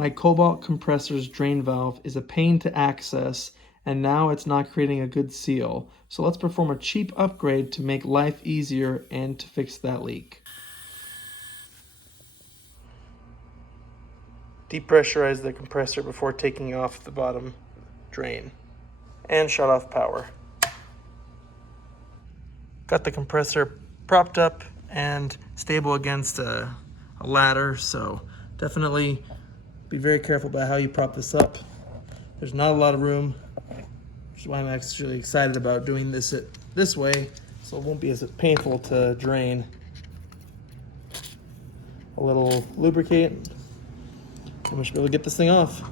My cobalt compressor's drain valve is a pain to access, and now it's not creating a good seal. So let's perform a cheap upgrade to make life easier and to fix that leak. Depressurize the compressor before taking off the bottom drain, and shut off power. Got the compressor propped up and stable against a ladder, so definitely be very careful about how you prop this up. There's not a lot of room, which is why I'm actually excited about doing this this way, so it won't be as painful to drain. A little lubricant, and we should be able to get this thing off.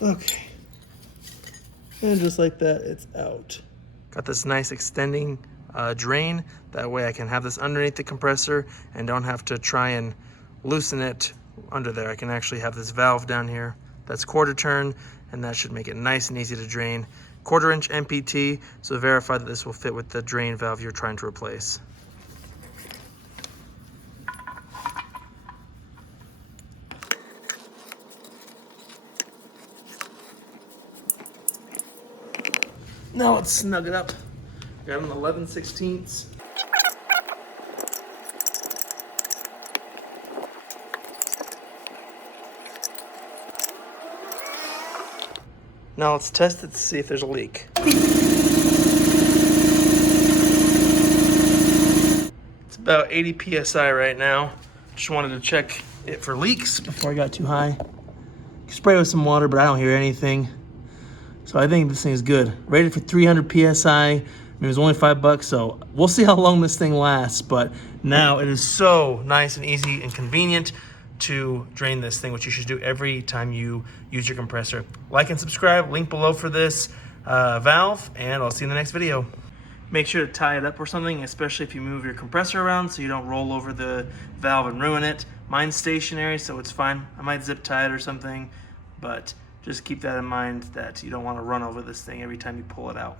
Okay, and just like that, it's out. Got this nice extending drain. That way I can have this underneath the compressor and don't have to try and loosen it under there. I can actually have this valve down here that's quarter turn, and that should make it nice and easy to drain. 1/4 inch MPT, so verify that this will fit with the drain valve you're trying to replace. Now let's snug it up. Got an 11/16. Now let's test it to see if there's a leak. It's about 80 PSI right now. Just wanted to check it for leaks before I got too high. Spray with some water, but I don't hear anything. So I think this thing is good. Rated for 300 PSI. I mean, it was only $5, so we'll see how long this thing lasts. But now it is so nice and easy and convenient to drain this thing, which you should do every time you use your compressor. Like and subscribe, link below for this valve, and I'll see you in the next video. Make sure to tie it up or something, especially if you move your compressor around so you don't roll over the valve and ruin it. Mine's stationary, so it's fine. I might zip tie it or something, but just keep that in mind that you don't want to run over this thing every time you pull it out.